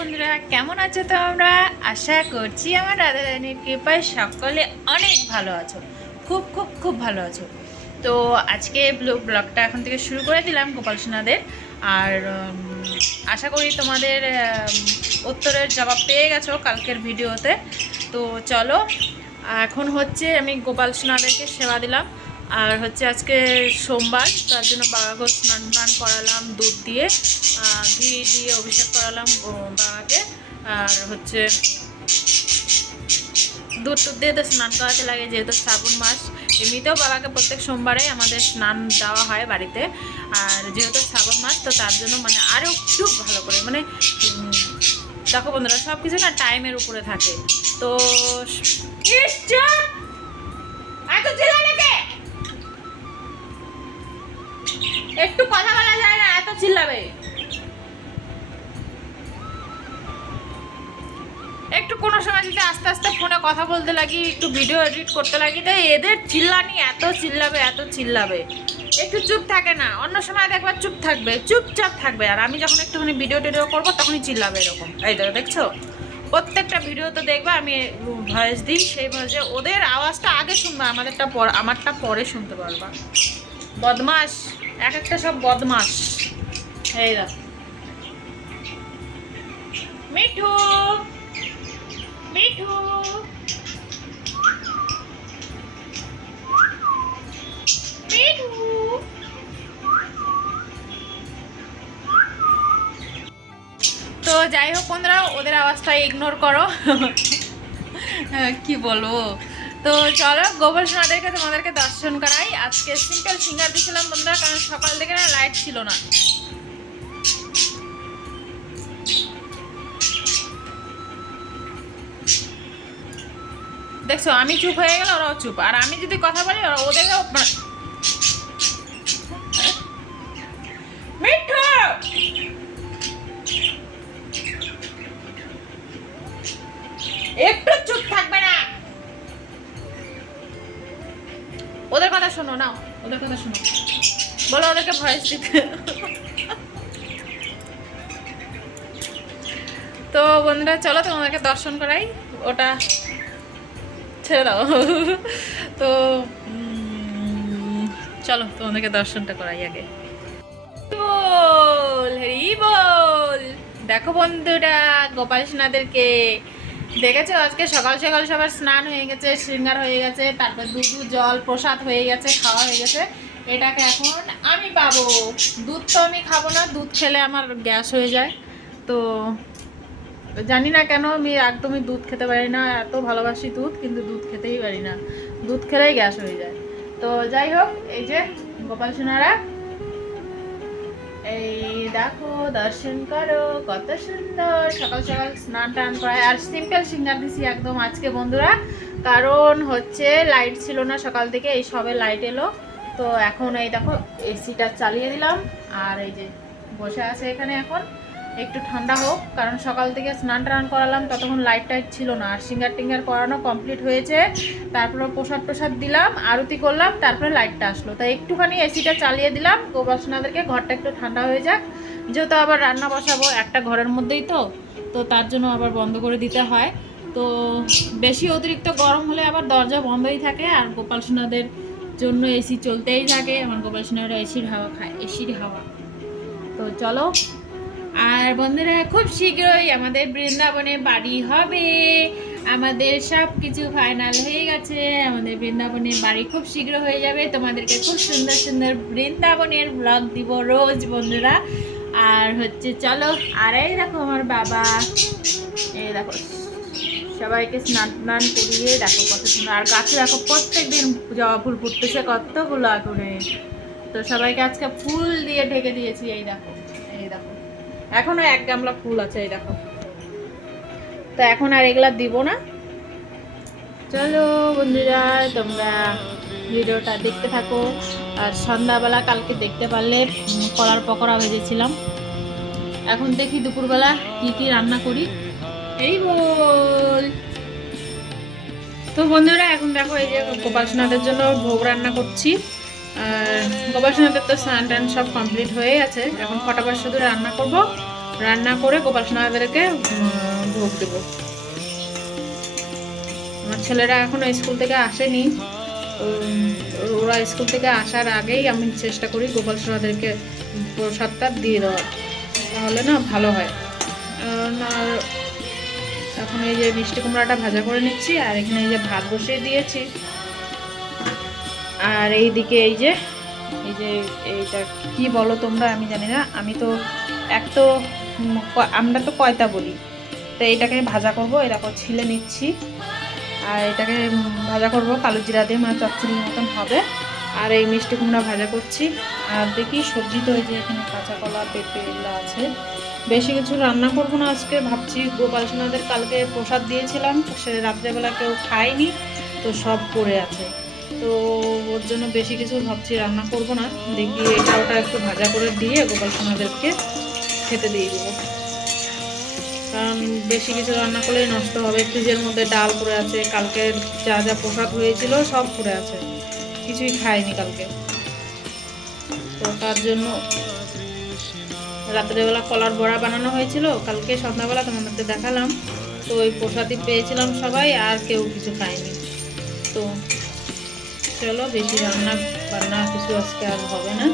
আছো তোমরা? আশা করছি আমার রাধা রানীর কৃপায় সকলে অনেক ভালো আছো। খুব খুব খুব ভালো আছো। তো আজকে ব্লগ ব্লগটা এখন থেকে শুরু করে দিলাম গোপাল সোনাদের। আর আশা করি তোমাদের উত্তরের জবাব পেয়ে গেছো কালকের ভিডিওতে। তো চলো, এখন হচ্ছে আমি গোপাল সোনাদেরকে সেবা দিলাম। আর হচ্ছে আজকে সোমবার, তার জন্য বাবাকে স্নান টান করালাম দুধ দিয়ে ঘি দিয়ে অভিষেক করালাম বাবাকে, আর হচ্ছে দুধ টুধ দিয়ে তো স্নান করাতে লাগে, যেহেতু শ্রাবণ মাস, এমনিতেও বাবাকে প্রত্যেক সোমবারে আমাদের স্নান দেওয়া হয় বাড়িতে, আর যেহেতু শ্রাবণ মাস, তো তার জন্য মানে আরও একটু ভালো করে মানে দেখো বন্ধুরা সব কিছু না টাইমের উপরে থাকে, তো একটু কথা বলা যায় না, এত চিল্লাবে। একটু কোনো সময় যদি আস্তে আস্তে ফোনে কথা বলতে লাগি, একটু ভিডিও এডিট করতে লাগি তো এদের চিল্লানি এত চিল্লাবে এত চিল্লাবে। একটু চুপ থাকে না, অন্য সময় দেখবার চুপ থাকবে, চুপচাপ থাকবে। আর আমি যখন একটুখানি ভিডিও টিডিও করব, তখনই চিল্লাবে এরকম। এই দেখো দেখছ? প্রত্যেকটা ভিডিও তো দেখবে, আমি ভয়েস দিই, সেই ভয়েসে ওদের আওয়াজটা আগে শুনবে, আমাদেরটা পর আমারটা পরে শুনতে পারবা। বদমাস এক একটা সব বদমাস এই দেখো। মিঠু! মিঠু! তো যাই হোক বন্ধুরা ওদের আওয়াজটা ইগনোর করো। হ্যাঁ, কি বলব? তো চলো, গোপাল সোনাদেরকে তোমাদেরকে দর্শন করাই। আজকে সিম্পল সিঙ্গার দিয়েছিলাম বন্ধুরা, কারণ সকাল থেকে না লাইট ছিল না। দেখছ, আমি চুপ হয়ে গেলে ওরাও চুপ, আর আমি যদি কথা বলি, ওরা ওদেরও মানে- একটু শোনো, নাও, ওদের কথা শোনো। বলো ওদেরকে ভয়েস দিতে। তো বন্ধুরা, চলো তোমাদেরকে দর্শন করাই, ওটা ছেড়ে দাও। তো চলো তোমাদেরকে দর্শনটা করাই আগে। বল, হরি বল। দেখো বন্ধুরা, গোপাল সোনাদেরকে। দেখেছ? আজকে সকাল সকাল সবার স্নান হয়ে গেছে, শৃঙ্গার হয়ে গেছে, তারপর দুধ জল, প্রসাদ হয়ে গেছে, খাওয়া হয়ে গেছে। এটাকে এখন আমি পাবো। দুধ তো আমি খাব না, দুধ খেলে আমার গ্যাস হয়ে যায়। তো জানি না কেন আমি একদমই দুধ খেতে পারি না, এত ভালোবাসি দুধ, কিন্তু দুধ খেতেই পারি না। দুধ খেলেই গ্যাস হয়ে যায়। তো যাই হোক, এই যে গোপাল সোনারা দেখো, দর্শন করো, কত সুন্দর। সকাল সকাল স্নান টান করায়। আর সিম্পল সিঙ্গার দিছি একদম আজকে বন্ধুরা। কারণ হচ্ছে লাইট ছিল না সকাল থেকে, এই সবে লাইট এলো। তো এখন এই দেখো এসিটা চালিয়ে দিলাম। আর এই যে বসে আছে এখানে এখন। একটু ঠান্ডা হোক, কারণ সকাল থেকে স্নান টান করালাম, ততক্ষণ লাইট টাইট ছিল না। আর সিঙ্গার টিঙ্গার করানো কমপ্লিট হয়েছে। তারপরে প্রসাদ প্রসাদ দিলাম, আরতি করলাম, তারপরে লাইটটা আসলো। তাই একটুখানি এসিটা চালিয়ে দিলাম গোপাসনাদেরকে ঘরটা একটু ঠান্ডা হয়ে যাক। যেহেতু আবার রান্না বসাবো, একটা ঘরের মধ্যেই তো তো তার জন্য আবার বন্ধ করে দিতে হয়। তো বেশি অতিরিক্ত গরম হলে আবার দরজা বন্ধই থাকে, আর গোপাল সোনাদের জন্য এসি চলতেই থাকে। আমার গোপাল সোনারা এসির হাওয়া খায়, এসির হাওয়া। তো চলো আর বন্ধুরা, খুব শীঘ্রই আমাদের বৃন্দাবনে বাড়ি হবে। আমাদের সব কিছু ফাইনাল হয়ে গেছে। আমাদের বৃন্দাবনের বাড়ি খুব শীঘ্র হয়ে যাবে। তোমাদেরকে খুব সুন্দর সুন্দর বৃন্দাবনের ব্লগ দিব রোজ, বন্ধুরা। আর হচ্ছে, চলো, আর এই দেখো আমার বাবা। এই দেখো, সবাইকে স্নান টান করিয়ে দেখো কত সুন্দর। আর গাছে দেখো প্রত্যেক দিন জবা ফুল ফুটতেছে, কতগুলো আগুনে। তো সবাইকে আজকে ফুল দিয়ে ঢেকে দিয়েছি, এই দেখো এই দেখো। এখনও এক গামলা ফুল আছে, এই দেখো। তো এখন আর এগুলা দিব না। চলো বন্ধুরা, তোমরা ভিডিওটা দেখতে থাকো। আর সন্ধ্যাবেলা কালকে দেখতে পারলে কলার পকোড়া ভেজেছিলাম। এখন দেখি দুপুরবেলা কি কি রান্না করি। এই বল। তো বন্ধুরা, এখন দেখো এই যে গোপাল জন্য ভোগ রান্না করছি। আর গোপালসোনাদের তো স্নান টান সব কমপ্লিট হয়ে গেছে এখন ফটাফট শুধু রান্না করব। রান্না করে গোপাল সোনাদেরকে ভোগ দেবো। আমার ছেলেরা এখনও স্কুল থেকে আসেনি। ওরা স্কুল থেকে আসার আগেই আমি চেষ্টা করি গোপাল সোনাদেরকে প্রসাদটা দিয়ে দেওয়ার। তাহলে না ভালো হয়। আর এখন এই যে মিষ্টি কুমড়াটা ভাজা করে নিচ্ছি, আর এখানে এই যে ভাত বসিয়ে দিয়েছি। আর এই দিকে এই যে এই যে এইটা কি বলো তোমরা, আমি জানি না। আমি তো এক তো আমরা তো কয়তা বলি। তো এটাকে ভাজা করব এরকম ছিলে নিচ্ছি। আর এটাকে ভাজা করব কালো জিরা দিয়ে মানে চচ্চড়ির মতন হবে। আর এই মিষ্টি কুমড়া ভাজা করছি। আর দেখি সবজি তো এই যে এখানে কাঁচা কলা, পেঁপে এগুলো আছে। বেশি কিছু রান্না করব না আজকে, ভাবছি গোপাল সোনাদের কালকে প্রসাদ দিয়েছিলাম, সে রাত্রেবেলা কেউ খায়নি, তো সব পড়ে আছে। তো ওর জন্য বেশি কিছু ভাবছি রান্না করব না। দেখি এটা ওটা একটু ভাজা করে দিয়ে গোপাল সোনাদেরকে খেতে দিয়ে দেবো। কারণ বেশি কিছু রান্না করলেই নষ্ট হবে। ফ্রিজের মধ্যে ডাল পড়ে আছে, কালকে যা যা প্রসাদ হয়েছিল সব পড়ে আছে। কিছুই খায়নি কালকে। তো তার জন্য রাত্রেবেলা কলার বড়া বানানো হয়েছিল। কালকে সন্ধ্যাবেলা তোমাদেরকে দেখালাম। তো ওই প্রসাদই পেয়েছিলাম সবাই, আর কেউ কিছু খায়নি। তো চলো বেশি রান্না বান্না কিছু আজকে আর হবে না।